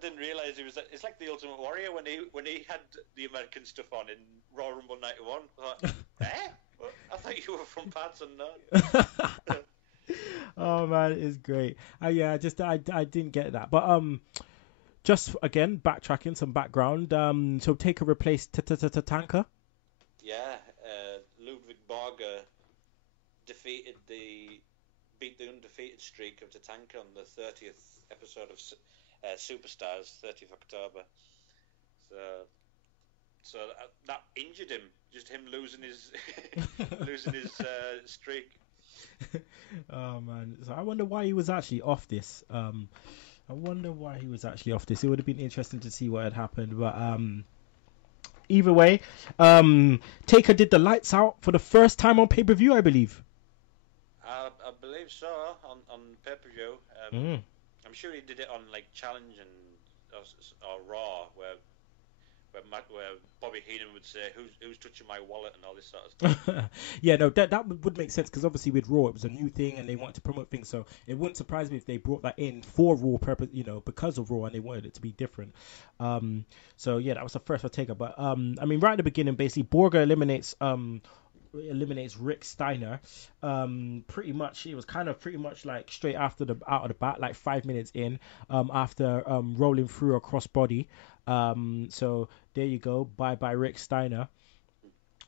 didn't realize he was. It's like the Ultimate Warrior when he had the American stuff on in Royal Rumble '91. I thought, I thought you were from parts unknown. Oh man, it's great. I didn't get that, but just again backtracking some background. So Taker replaced Tatanka. Yeah, Ludwig Borger beat the undefeated streak of Tatanka on the 30th episode of Superstars, 30th October. So that injured him. Just him losing his streak. Oh man, so I wonder why he was actually off this. It would have been interesting to see what had happened, but either way, Taker did the lights out for the first time on pay-per-view, I believe. I believe so, on pay-per-view. I'm sure he did it on like Challenge or Raw, where Bobby Heenan would say, "Who's touching my wallet?" and all this sort of stuff. Yeah, no, that would make sense, because obviously with Raw it was a new thing and they wanted to promote things, so it wouldn't surprise me if they brought that in for Raw purpose, because of Raw, and they wanted it to be different. So yeah, that was the first for Taker. But I mean, right at the beginning, basically Borger eliminates Rick Steiner. Pretty much it was kind of pretty much like straight after out of the bat, like 5 minutes in, after rolling through a crossbody. So there you go, bye Rick Steiner.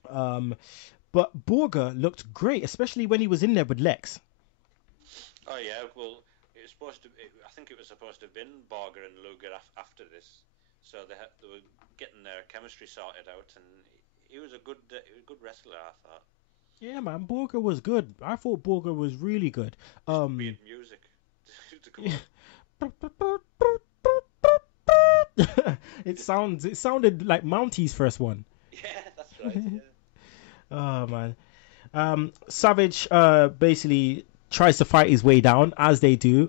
But Borger looked great, especially when he was in there with Lex. Oh yeah, well it was supposed to. I think it was supposed to have been Borger and Luger after this, so they were getting their chemistry sorted out, and he was a good wrestler, I thought. Yeah, man, Borger was good. I thought Borger was really good. Weird music. It sounded like Mounties' first one. Yeah, that's right. Yeah. Oh man. Savage basically tries to fight his way down, as they do.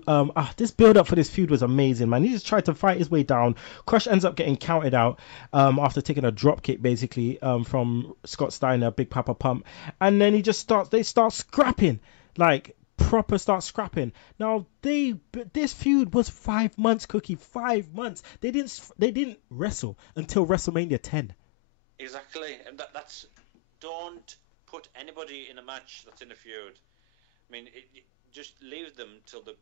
This build up for this feud was amazing, man. He just tried to fight his way down. Crush ends up getting counted out after taking a drop kick, basically, from Scott Steiner, Big Papa Pump, and then they start scrapping, like proper start scrapping. Now this feud was 5 months, Cookie, 5 months. They didn't wrestle until WrestleMania 10. Exactly, and that's don't put anybody in a match that's in a feud. I mean, just leave them till the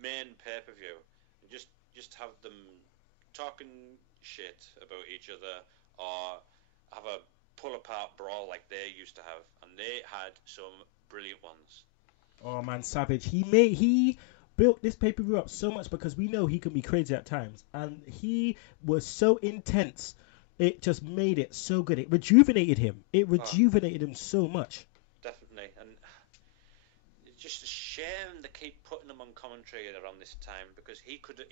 main pay-per-view, and just have them talking shit about each other, or have a pull-apart brawl like they used to have, and they had some brilliant ones. Oh man, Savage, he built this pay-per-view up so much, because we know he can be crazy at times, and he was so intense. It just made it so good. It rejuvenated him. Him so much. Definitely, and it's just a shame they keep putting him on commentary around this time, because he could have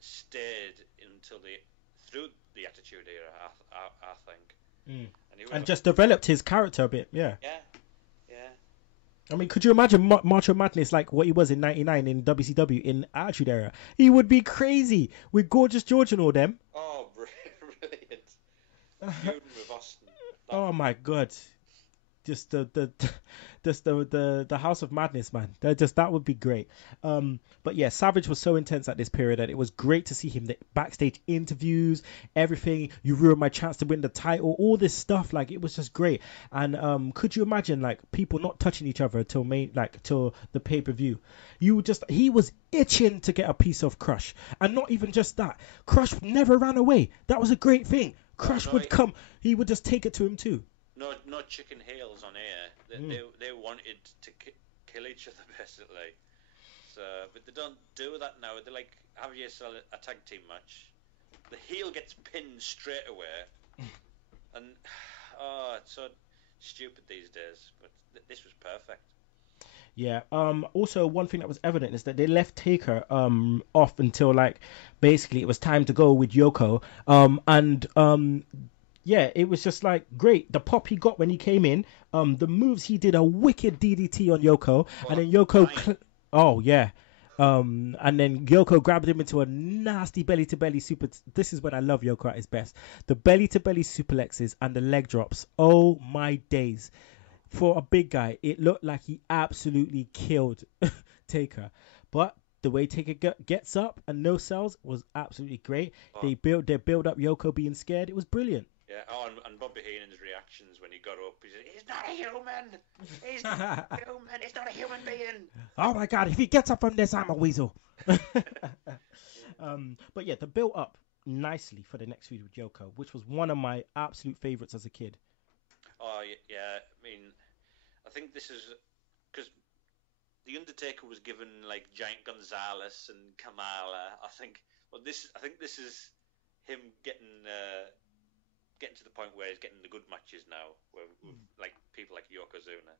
stayed through the Attitude Era, I think. And just developed his character a bit, yeah. Yeah. I mean, could you imagine Macho Madness like what he was in '99 in WCW in Attitude Era? He would be crazy with Gorgeous George and all them. Oh, brilliant! Feuding with Austin. Oh my God. Just the House of Madness, man. That would be great. But yeah, Savage was so intense at this period that it was great to see him. The backstage interviews, everything. You ruined my chance to win the title. All this stuff, like, it was just great. And could you imagine like people not touching each other till the pay-per-view? He was itching to get a piece of Crush, and not even just that. Crush never ran away. That was a great thing. Crush would come. He would just take it to him too. No chicken heels on air. They wanted to kill each other, basically. So, but they don't do that now. They like have you sell a tag team match. The heel gets pinned straight away, And it's so stupid these days, but this was perfect. Yeah. Also, one thing that was evident is that they left Taker off until like basically it was time to go with Yoko. Yeah, it was just like great. The pop he got when he came in. The moves he did a wicked DDT on Yoko, and then Yoko. Oh yeah. And then Yoko grabbed him into a nasty belly to belly super. This is when I love Yoko at his best. The belly to belly suplexes and the leg drops. Oh my days. For a big guy, it looked like he absolutely killed Taker. But the way Taker gets up and no sells was absolutely great. They build up Yoko being scared. It was brilliant. Yeah, and Bobby Heenan's reactions when he got up, he said, "He's not a human! He's not a human! He's not a human being!" Oh my God, if he gets up from this, I'm a weasel. But yeah, the build up nicely for the next feud with Yoko, which was one of my absolute favorites as a kid. Oh, yeah, I mean, I think this is because The Undertaker was given like Giant Gonzalez and Kamala. I think this is him getting to the point where he's getting the good matches now, with like people like Yokozuna.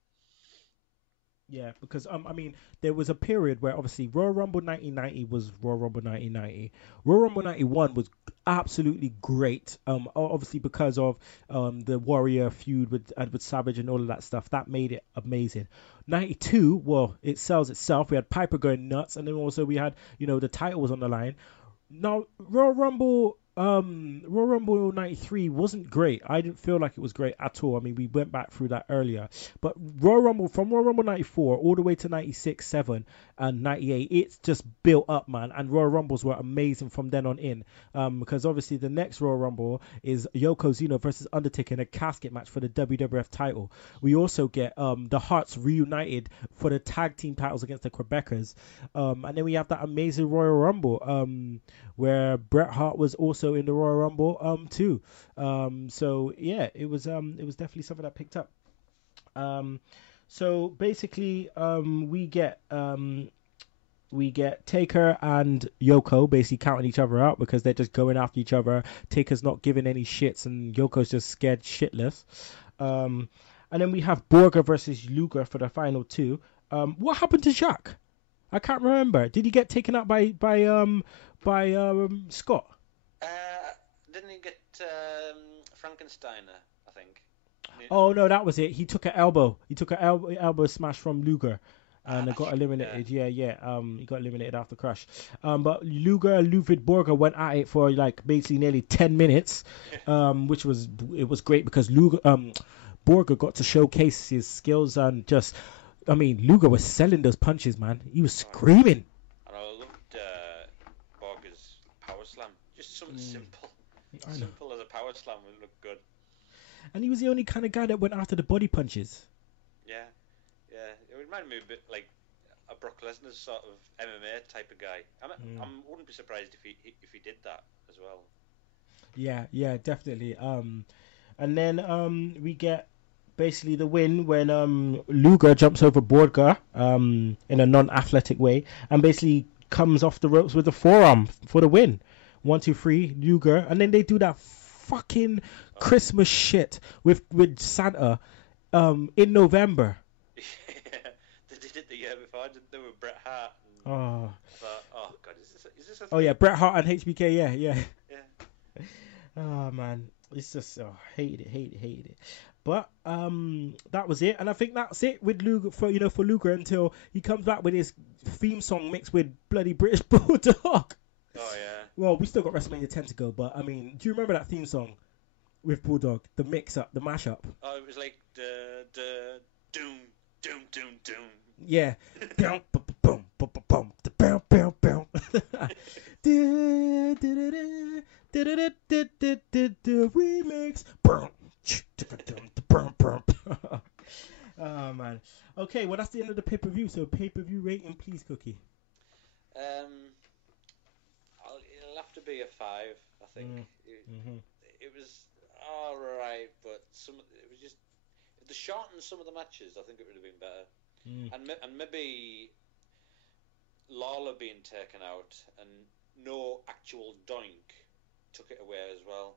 Yeah, because I mean, there was a period where obviously Royal Rumble 1990 was Royal Rumble 1990. Royal Rumble 91 was absolutely great. Obviously because of the Warrior feud with Savage and all of that stuff, that made it amazing. 92, well, it sells itself. We had Piper going nuts, and then also we had, the title was on the line. Now Royal Rumble 93 wasn't great. I didn't feel like it was great at all. I mean, we went back through that earlier. But from Royal Rumble 94 all the way to 96, 7, and 98, it's just built up, man. And Royal Rumbles were amazing from then on in. Because obviously the next Royal Rumble is Yokozuna versus Undertaker in a casket match for the WWF title. We also get the Harts reunited for the tag team titles against the Quebecers. And then we have that amazing Royal Rumble where Bret Hart was also in the Royal Rumble too. So yeah, it was definitely something that picked up. So basically we get Taker and Yoko basically counting each other out because they're just going after each other. Taker's not giving any shits and Yoko's just scared shitless. And then we have Borger versus Luger for the final two. What happened to Jacques? I can't remember. Did he get taken out by Scott? Didn't he get Frankensteiner, I think? Oh no, that was it. He took an elbow. He took an elbow smash from Luger, and got eliminated. Yeah. He got eliminated after Crush. But Ludwig Borger went at it for like basically nearly 10 minutes, which was great because Borger got to showcase his skills and just. I mean, Luger was selling those punches, man. He was screaming. And I loved Borger's power slam. Just something simple. Simple as a power slam would look good. And he was the only kind of guy that went after the body punches. Yeah. It reminded me a bit like a Brock Lesnar sort of MMA type of guy. I wouldn't be surprised if he did that as well. Yeah, definitely. And then we get basically the win when Luger jumps over Borger in a non-athletic way and basically comes off the ropes with a forearm for the win. 1, 2, 3, Luger, and then they do that fucking Christmas shit with Santa in November. Yeah, they did it the year before, didn't they, with Bret Hart? Oh God, is this a thing? Oh yeah, Bret Hart and HBK, yeah. Oh man, it's just hated it. But that was it, and I think that's it with Luger for Luger until he comes back with his theme song mixed with bloody British Bulldog. Oh yeah. Well, we still got WrestleMania 10 to go, but I mean, do you remember that theme song with Bulldog, the mix-up, the mash-up? Oh, it was like the doom. Yeah. Boom, boom, boom, boom, boom, boom, boom, boom. Remix. Oh man. Okay, well that's the end of the pay-per-view. So pay-per-view rating, please, Cookie. It'll have to be a 5, I think. It was all right, but it was just if they shortened some of the matches, I think it would have been better. And maybe Lawler being taken out and no actual doink took it away as well.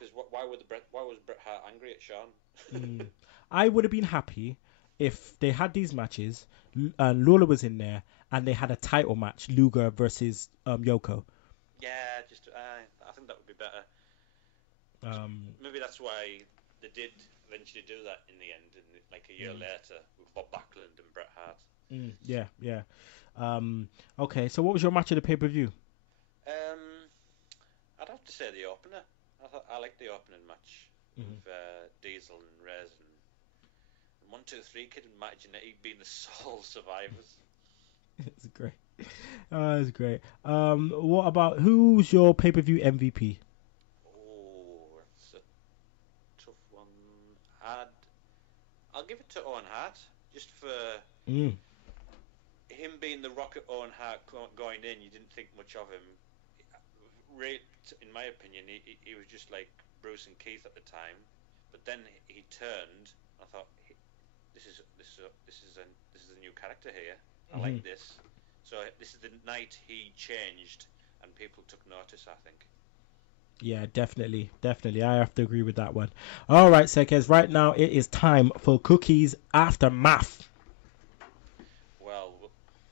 Because why was Bret Hart angry at Shawn? I would have been happy if they had these matches and Lawler was in there and they had a title match, Luger versus Yoko. Yeah, I think that would be better. Maybe that's why they did eventually do that in the end, and like a year later with Bob Backlund and Bret Hart. Yeah. Okay, so what was your match of the pay-per-view? I'd have to say the opener. I liked the opening match with Diesel and Rez and 1, 2, 3 Kid and Matt Jannetty being the sole survivors. It's great. It's great. What about who's your pay-per-view MVP? Oh, that's a tough one. I'll give it to Owen Hart just for him being the Rocket Owen Hart going in. You didn't think much of him. In my opinion, he was just like Bruce and Keith at the time. But then he turned. I thought, this is a new character here. I like this. So this is the night he changed, and people took notice, I think. Yeah, definitely. I have to agree with that one. All right, Sekes. Right now, it is time for Cookies Aftermath. Well,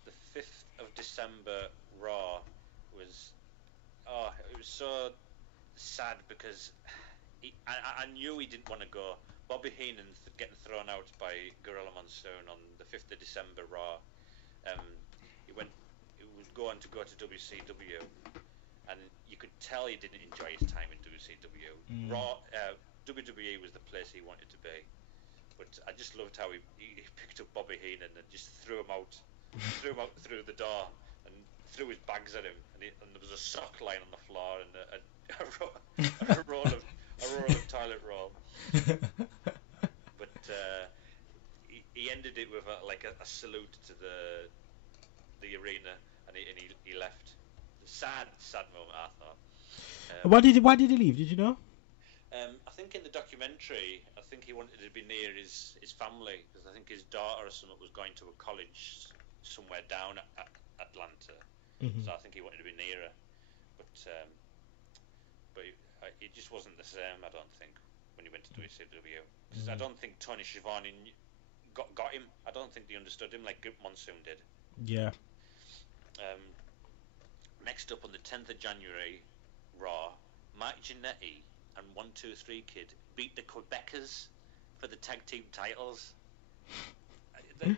the 5th of December Raw was... Oh, it was so sad because I knew he didn't want to go. Bobby Heenan getting thrown out by Gorilla Monsoon on the 5th of December Raw. He was going to go to WCW, and you could tell he didn't enjoy his time in WCW. WWE was the place he wanted to be, but I just loved how he picked up Bobby Heenan and just threw him out through the door and threw his bags at him, and there was a sock lying on the floor and a roll of toilet roll. But he ended it with a salute to the arena, and he left. Sad moment, I thought. Why did he leave? Did you know? I think in the documentary, I think he wanted to be near his family, because I think his daughter or something was going to a college somewhere down at Atlanta. So I think he wanted to be near her, but it just wasn't the same, I don't think, when he went to WCW. Because I don't think Tony Schiavone got him. I don't think they understood him like Monsoon did. Yeah. Next up on the 10th of January, Raw, Mark Jannetty and 1, 2, 3 Kid beat the Quebecers for the tag team titles. I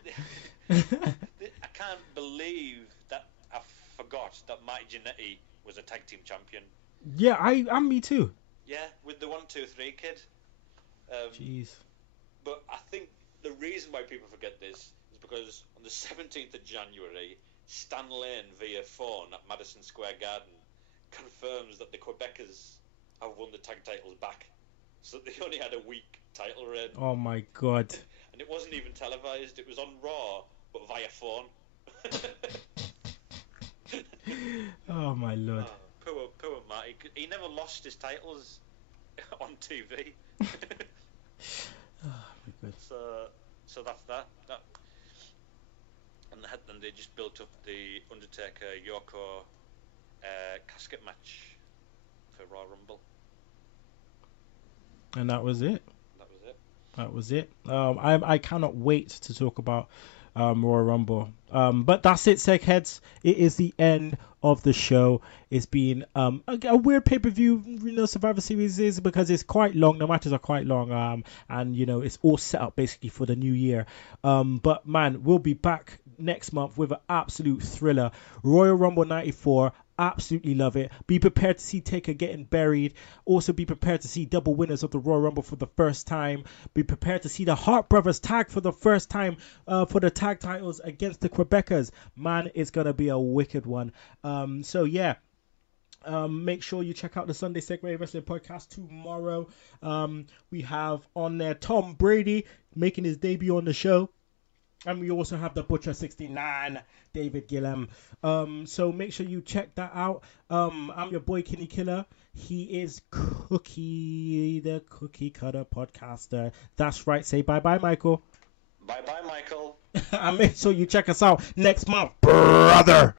can't believe that I forgot that Mark Jannetty was a tag team champion. Yeah, I'm me too. Yeah, with the 1, 2, 3 Kid. Jeez. But I think the reason why people forget this is because on the 17th of January, Stan Lane via phone at Madison Square Garden confirms that the Quebecers have won the tag titles back. So they only had a week title reign. Oh my god. And it wasn't even televised. It was on Raw, but via phone. Oh my lord. Poor Marty. He never lost his titles on TV. Oh my god. So that's that. And then they just built up the Undertaker Yoko casket match for Raw Rumble. And that was it. I cannot wait to talk about Royal Rumble. But that's it, Segheads. It is the end of the show. It's been a weird pay-per-view, Survivor Series is, because it's quite long. The matches are quite long, and it's all set up basically for the new year. But man, we'll be back next month with an absolute thriller. Royal Rumble 94. Absolutely love it. Be prepared to see Taker getting buried. Also be prepared to see double winners of the Royal Rumble for the first time. Be prepared to see the Hart brothers tag for the first time for the tag titles against the Quebecers. Man, it's going to be a wicked one. So yeah. Make sure you check out the Sunday Segue Wrestling Podcast tomorrow. We have on there Tom Brady making his debut on the show. And we also have the Butcher 69, David Gillum. So make sure you check that out. I'm your boy, Kinny Killa. He is Cookie, the Cookie Cutter Podcaster. That's right. Say bye-bye, Michael. Bye-bye, Michael. And make sure you check us out next month, brother.